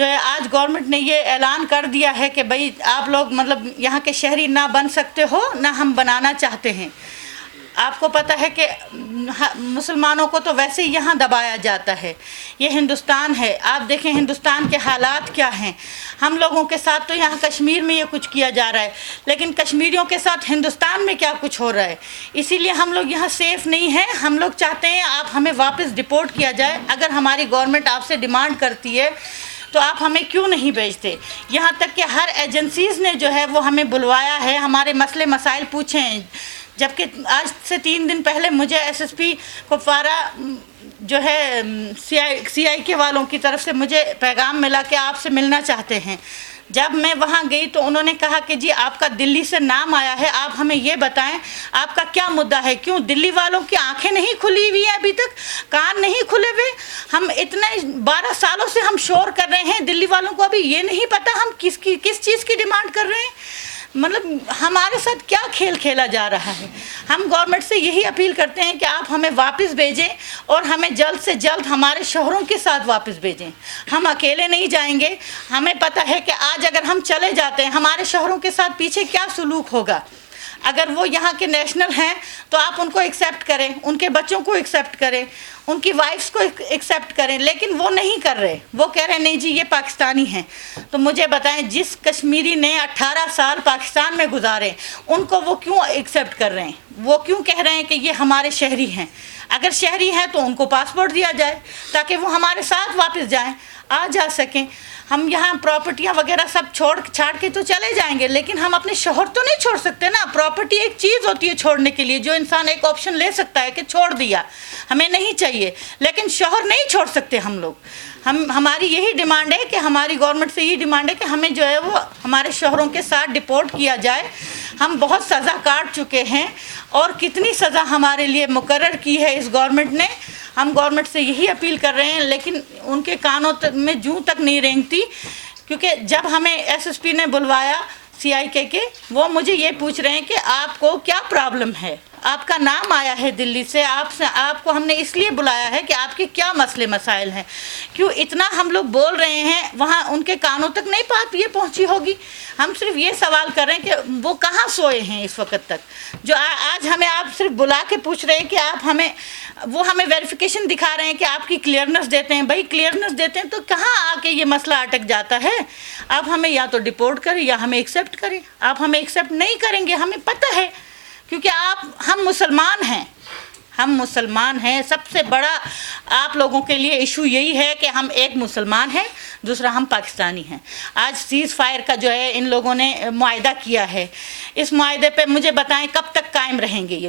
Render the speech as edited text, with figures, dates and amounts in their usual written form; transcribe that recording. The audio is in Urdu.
جو ہے آج گورنمنٹ نے یہ اعلان کر دیا ہے کہ بھئی آپ لوگ مطلب یہاں کے شہری نہ بن سکتے ہو، نہ ہم بنانا چاہتے ہیں۔ آپ کو پتہ ہے کہ مسلمانوں کو تو ویسے ہی یہاں دبایا جاتا ہے، یہ ہندوستان ہے، آپ دیکھیں ہندوستان کے حالات کیا ہیں۔ ہم لوگوں کے ساتھ تو یہاں کشمیر میں یہ کچھ کیا جا رہا ہے، لیکن کشمیریوں کے ساتھ ہندوستان میں کیا کچھ ہو رہا ہے، اسی لیے ہم لوگ یہاں سیف نہیں ہیں۔ ہم لوگ چاہتے ہیں آپ ہمیں واپس ڈپورٹ کیا جائے۔ اگر ہماری گورنمنٹ آپ سے ڈیمانڈ کرتی ہے تو آپ ہمیں کیوں نہیں بھیجتے؟ یہاں تک کہ ہر ایجنسیز نے جو ہے وہ ہمیں بلوایا ہے، ہمارے مسئلے مسائل پوچھے ہیں، جبکہ آج سے 3 دن پہلے مجھے ایس ایس پی کپوارہ جو ہے سی آئی کے والوں کی طرف سے مجھے پیغام ملا کہ آپ سے ملنا چاہتے ہیں۔ جب میں وہاں گئی تو انہوں نے کہا کہ جی آپ کا دلی سے نام آیا ہے، آپ ہمیں یہ بتائیں آپ کا کیا مدعا ہے، کیوں دلی والوں کی آنکھیں نہیں کھلی ہوئی ہیں، ابھی تک کان نہیں کھلے ہوئے؟ ہم اتنے 12 سالوں سے ہم شور کر رہے ہیں، دلی والوں کو ابھی یہ نہیں پتہ ہم کس چیز کی ڈیمانڈ کر رہے ہیں؟ مطلب ہمارے ساتھ کیا کھیل کھیلا جا رہا ہے؟ ہم گورنمنٹ سے یہی اپیل کرتے ہیں کہ آپ ہمیں واپس بھیجیں اور ہمیں جلد سے جلد ہمارے شوہروں کے ساتھ واپس بھیجیں۔ ہم اکیلے نہیں جائیں گے، ہمیں پتہ ہے کہ آج اگر ہم چلے جاتے ہیں ہمارے شوہروں کے ساتھ پیچھے کیا سلوک ہوگا۔ اگر وہ یہاں کے نیشنل ہیں تو آپ ان کو ایکسیپٹ کریں، ان کے بچوں کو ایکسیپٹ کریں، ان کی وائفز کو ایکسیپٹ کریں، لیکن وہ نہیں کر رہے، وہ کہہ رہے ہیں نہیں جی یہ پاکستانی ہیں۔ تو مجھے بتائیں جس کشمیری نے 18 سال پاکستان میں گزارے ان کو وہ کیوں ایکسیپٹ کر رہے ہیں؟ وہ کیوں کہہ رہے ہیں کہ یہ ہمارے شہری ہیں؟ اگر شہری ہیں تو ان کو پاسپورٹ دیا جائے تاکہ وہ ہمارے ساتھ واپس جائیں، آ جا سکیں۔ ہم یہاں پراپرٹیاں وغیرہ سب چھاڑ کے تو چلے جائیں گے، لیکن ہم اپنے شوہر تو نہیں چھوڑ سکتے نا۔ پراپرٹی ایک چیز ہوتی ہے چھوڑنے کے لیے، جو انسان ایک آپشن لے سکتا ہے کہ چھوڑ دیا ہمیں نہیں چاہیے، لیکن شوہر نہیں چھوڑ سکتے ہم لوگ۔ ہماری یہی ڈیمانڈ ہے کہ ہماری گورنمنٹ سے یہی ڈیمانڈ ہے کہ ہمیں جو ہے وہ ہمارے شوہروں کے ساتھ ڈپورٹ کیا جائے۔ ہم بہت سزا کاٹ چکے ہیں اور کتنی سزا ہمارے لیے مقرر کی ہے اس گورنمنٹ نے۔ ہم گورنمنٹ سے یہی اپیل کر رہے ہیں، لیکن ان کے کانوں میں جوں تک نہیں رینگتی، کیونکہ جب ہمیں ایس ایس پی نے بلوایا سی آئی کے وہ مجھے یہ پوچھ رہے ہیں کہ آپ کو کیا پرابلم ہے، آپ کا نام آیا ہے دلی سے، آپ کو ہم نے اس لیے بلایا ہے کہ آپ کے کیا مسئلے مسائل ہیں، کیوں اتنا ہم لوگ بول رہے ہیں وہاں ان کے کانوں تک نہیں بات یہ پہنچی ہوگی؟ ہم صرف یہ سوال کر رہے ہیں کہ وہ کہاں سوئے ہیں اس وقت تک، جو آج ہمیں آپ صرف بلا کے پوچھ رہے ہیں کہ آپ ہمیں ویریفیکیشن دکھا رہے ہیں کہ آپ کی کلیئرنس دیتے ہیں۔ بھائی کلیئرنس دیتے ہیں تو کہاں آ کے یہ مسئلہ اٹک جاتا ہے؟ آپ ہمیں یا تو ڈپورٹ کریں یا ہمیں ایکسیپٹ کریں۔ آپ ہمیں ایکسیپٹ نہیں کریں گے، ہمیں پتہ ہے، کیونکہ ہم مسلمان ہیں، ہم مسلمان ہیں۔ سب سے بڑا آپ لوگوں کے لیے ایشو یہی ہے کہ ہم ایک مسلمان ہیں، دوسرا ہم پاکستانی ہیں۔ آج سیز فائر کا جو ہے ان لوگوں نے معاہدہ کیا ہے، اس معاہدے پہ مجھے بتائیں کب تک قائم رہیں گے یہ؟